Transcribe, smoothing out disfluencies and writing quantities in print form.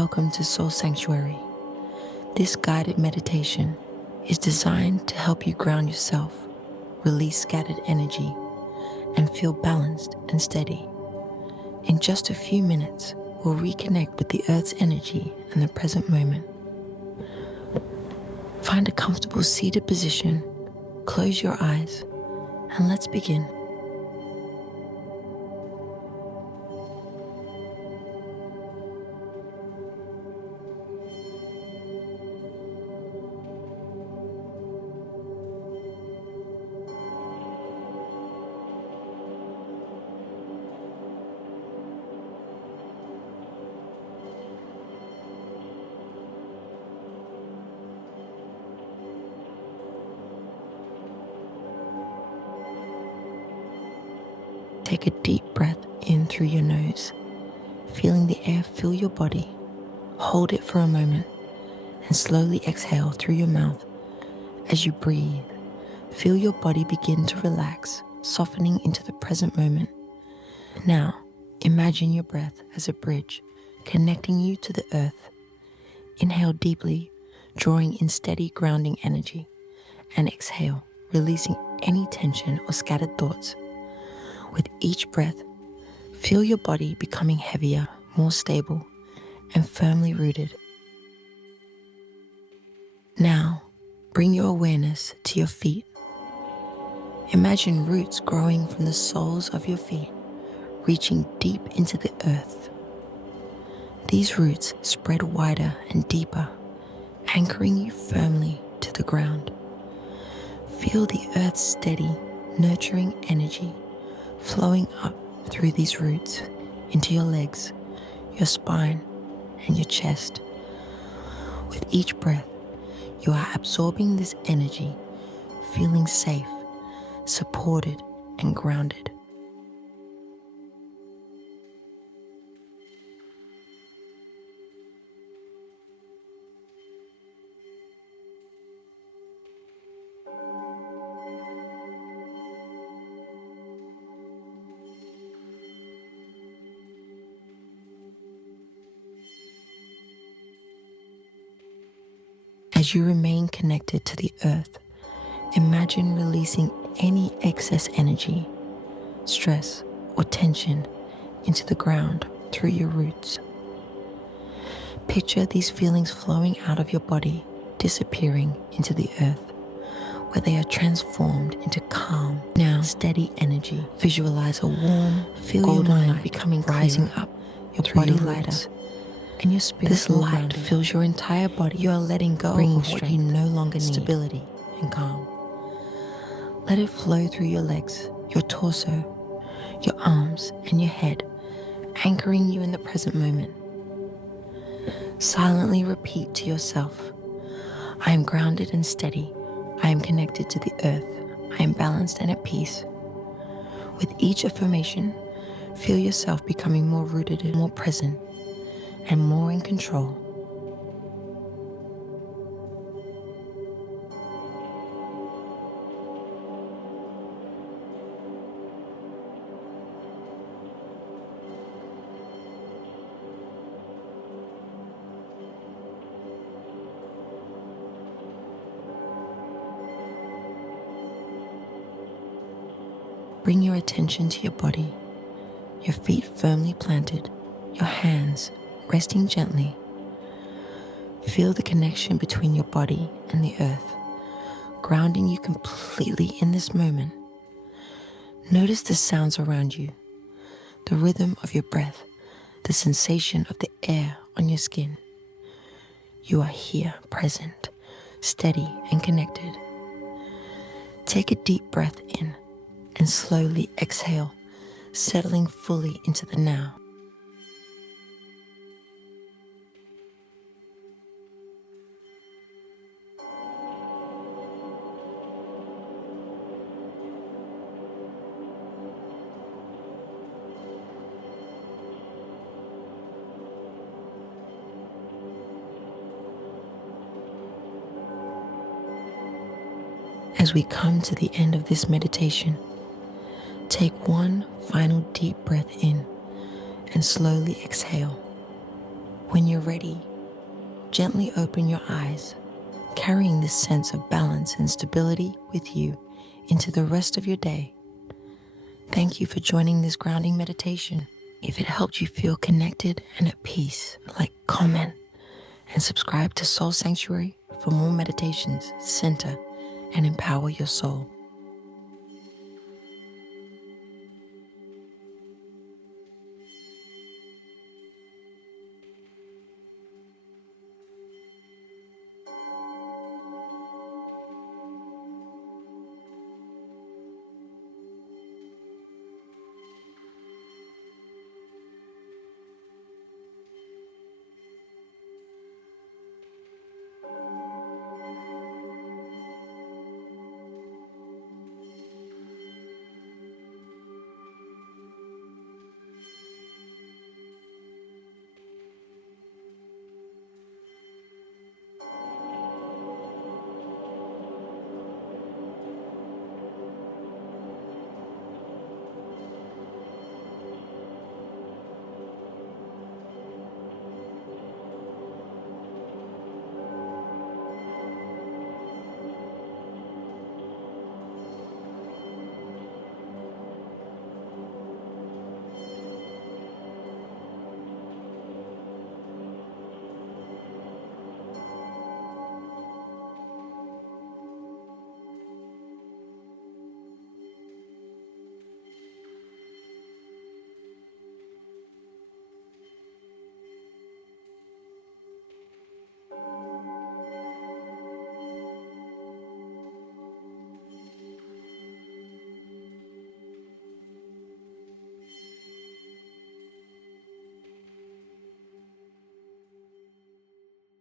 Welcome to Soul Sanctuary. This guided meditation is designed to help you ground yourself, release scattered energy, and feel balanced and steady. In just a few minutes, we'll reconnect with the Earth's energy and the present moment. Find a comfortable seated position, close your eyes, and let's begin. Take a deep breath in through your nose, feeling the air fill your body. Hold it for a moment and slowly exhale through your mouth. As you breathe, feel your body begin to relax, softening into the present moment. Now, imagine your breath as a bridge connecting you to the earth. Inhale deeply, drawing in steady grounding energy, and exhale, releasing any tension or scattered thoughts. With each breath, feel your body becoming heavier, more stable, and firmly rooted. Now, bring your awareness to your feet. Imagine roots growing from the soles of your feet, reaching deep into the earth. These roots spread wider and deeper, anchoring you firmly to the ground. Feel the earth's steady, nurturing energy flowing up through these roots into your legs, your spine, and your chest. With each breath, you are absorbing this energy, feeling safe, supported, and grounded. As you remain connected to the earth, imagine releasing any excess energy, stress, or tension into the ground through your roots. Picture these feelings flowing out of your body, disappearing into the earth, where they are transformed into calm, now steady energy. Visualize a warm, golden light becoming rising up, your body lighter, and your spirit. This light fills your entire body. You are letting go of what you no longer need. Stability and calm. Let it flow through your legs, your torso, your arms, and your head, anchoring you in the present moment. Silently repeat to yourself, I am grounded and steady. I am connected to the earth. I am balanced and at peace. With each affirmation, feel yourself becoming more rooted and more present, and more in control. Bring your attention to your body, your feet firmly planted, your hands resting gently. Feel the connection between your body and the earth, grounding you completely in this moment. Notice the sounds around you, the rhythm of your breath, the sensation of the air on your skin. You are here, present, steady, and connected. Take a deep breath in and slowly exhale, settling fully into the now. As we come to the end of this meditation, take one final deep breath in and slowly exhale. When you're ready, gently open your eyes, carrying this sense of balance and stability with you into the rest of your day. Thank you for joining this grounding meditation. If it helped you feel connected and at peace, like, comment, and subscribe to Soul Sanctuary for more meditations, center, and empower your soul.